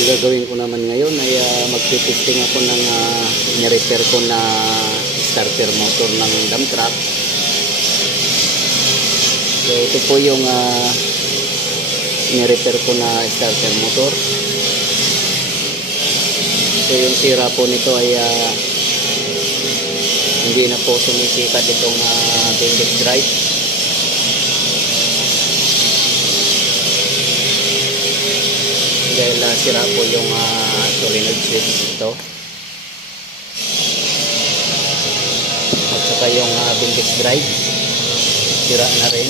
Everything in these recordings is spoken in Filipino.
Ang gagawin ko naman ngayon ay magtitesting ako ng ni-repair ko na starter motor ng dump truck. So ito po yung ni-repair ko na starter motor. So yung sira po nito ay hindi na po sumisikat itong Bendix drive. Dahil sira po yung solenoid switch ito. At saka yung Bendix drive sira na rin.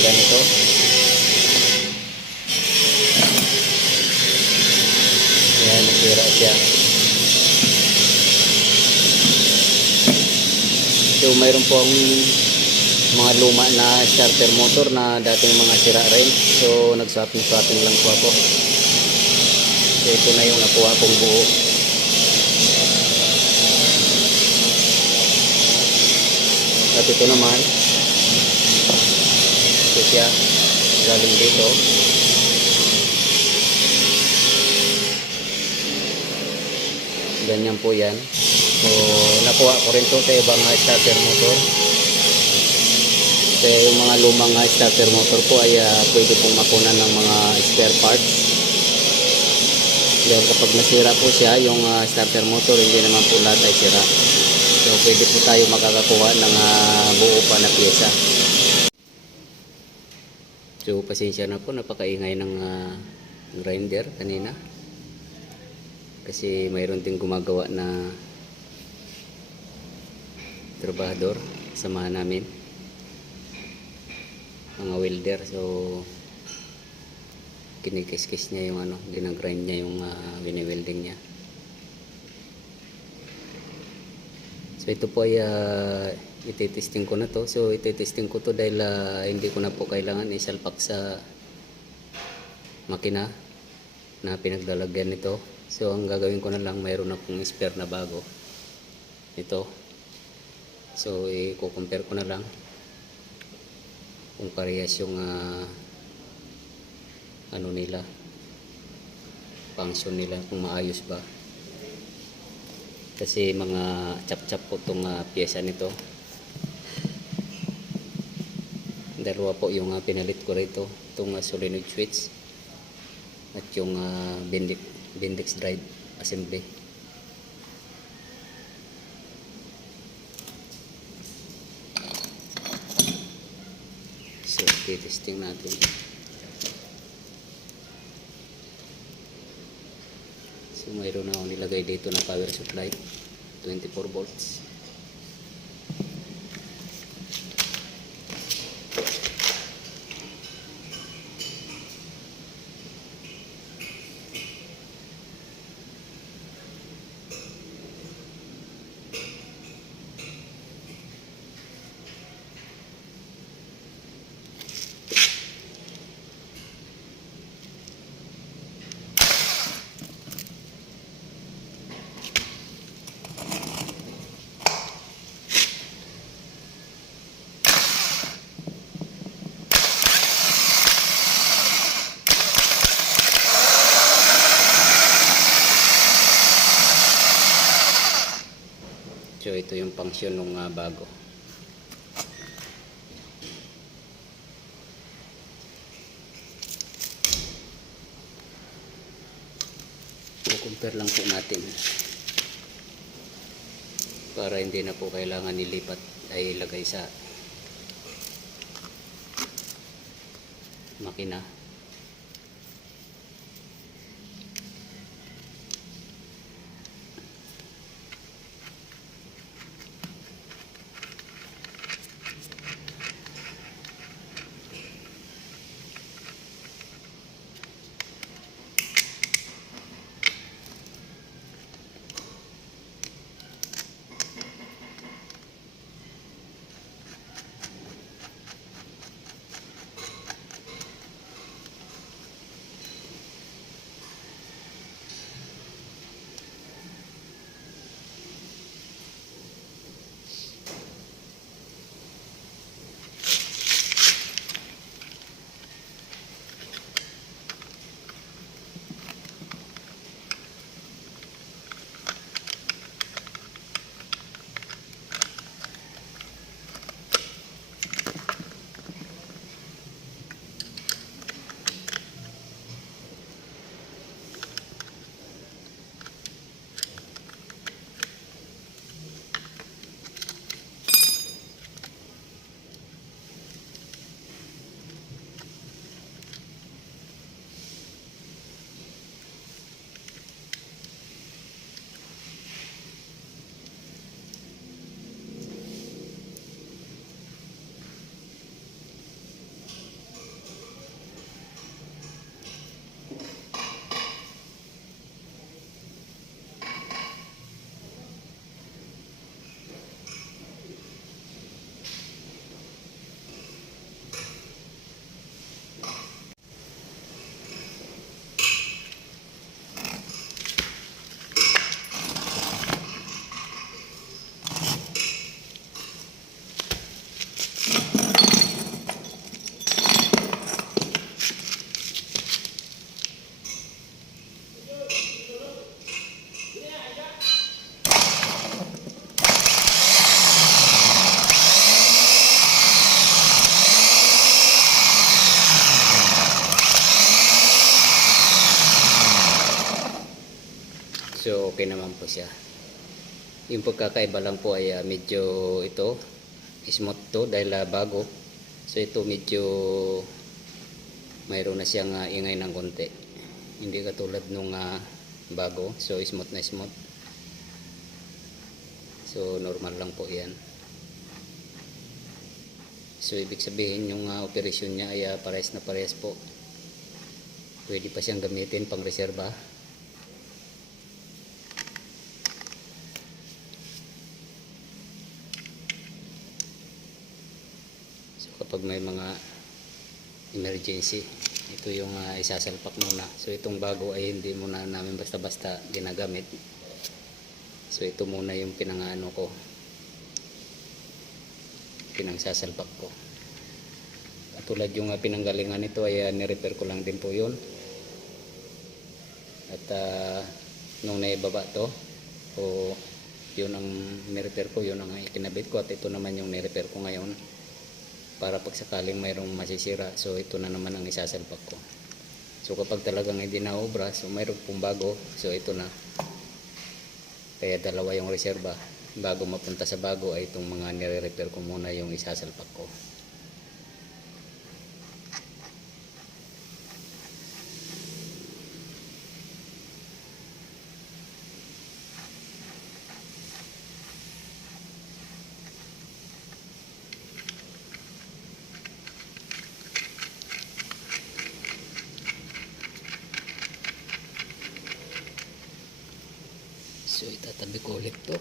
Ganito. Ayan, nasira siya. So mayroon po ang mga luma na starter motor na dating mga sira rin. So nag-swapping lang po ako. So ito na yung nakuha kong buo. At ito naman, ito siya galing dito. Ganyan po yan. So nakuha ko rin to sa ibang starter motor. Kaya yung mga lumang starter motor po ay pwede pong makunan ng mga spare parts. Dahil kapag nasira po siya, yung starter motor, hindi naman po lahat ay sira. So pwede po tayo makakakuha ng buo pa na pyesa. So pasensya na po, napakaingay ng grinder kanina. Kasi mayroon din gumagawa na trabahador, samahan namin, mga welder. So kinikis-kis niya yung ginagrind niya yung wini-welding niya. So ito po ay ititesting ko na to. So ititesting ko to dahil hindi ko na po kailangan isalpak sa makina na pinaglalagyan nito. So ang gagawin ko na lang, mayroon na pong spare na bago ito. So i-compare ko na lang kung parehas yung nila, function nila, kung maayos ba. Kasi mga chap-chap po itong pyesa nito. Dalawa po yung pinalit ko rito, itong solenoid switch at yung Bendix drive assembly. So testing natin. So mayroon na akong nilagay dito na power supply 24 volts. So ito yung function ng bago. I-compare lang po natin para hindi na po kailangan nilipat ay ilagay sa makina. So okay naman po siya. Yung pagkakaiba lang po ay medyo ito smooth to dahil bago. So ito medyo mayroon na siyang ingay ng konti. Hindi katulad nung bago. So smooth na smooth. So normal lang po yan. So ibig sabihin yung operasyon niya ay parehas na parehas po. Pwede pa siyang gamitin pang reserba. So kapag may mga emergency, ito yung isasalpak muna. So itong bago ay hindi muna namin basta-basta ginagamit. So ito muna yung pinangano ko, pinangsasalpak ko. Katulad yung pinanggalingan nito ay ni-repair ko lang din po yun. At nung naibaba to, o yun ang ni-repair ko, yun ang ikinabit ko. At ito naman yung ni-repair ko ngayon para pag sakaling mayroong masisira, so ito na naman ang isasalpak ko. So kapag talagang hindi na obra, so mayroong pong bago, so ito na. Kaya dalawa yung reserba. Bago mapunta sa bago ay itong mga nire-repair ko muna yung isasalpak ko. So itatabi ko ulit to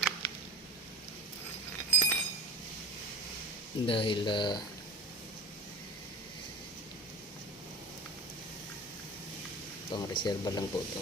dahil pang reserva lang po to.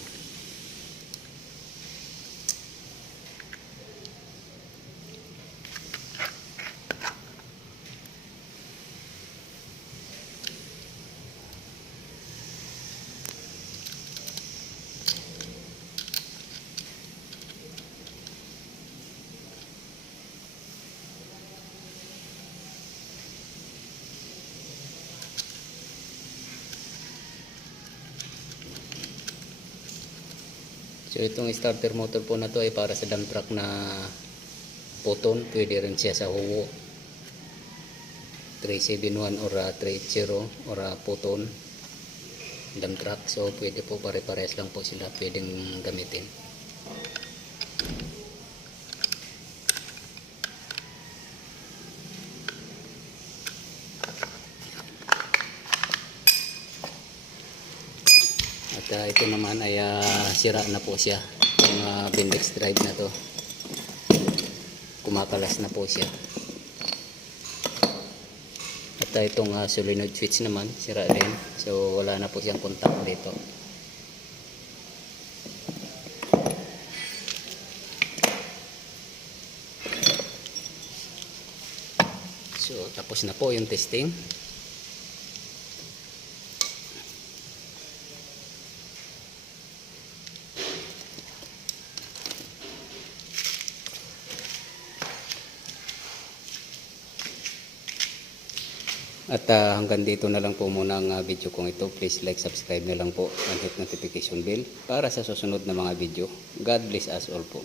So itong starter motor po na to ay para sa dump truck na Poton. Pwede rin siya sa Howo 371 or 380 or Poton dump truck. So pwede po, pare-parehas lang po sila pwedeng gamitin. At ito naman ay sira na po siya. Yung Bendix drive na to, kumakalas na po siya. At itong solenoid switch naman sira din. So wala na po siyang contact dito. So tapos na po yung testing. At hanggang dito na lang po muna ang video kong ito. Please like, subscribe na lang po and hit notification bell para sa susunod na mga video. God bless us all po.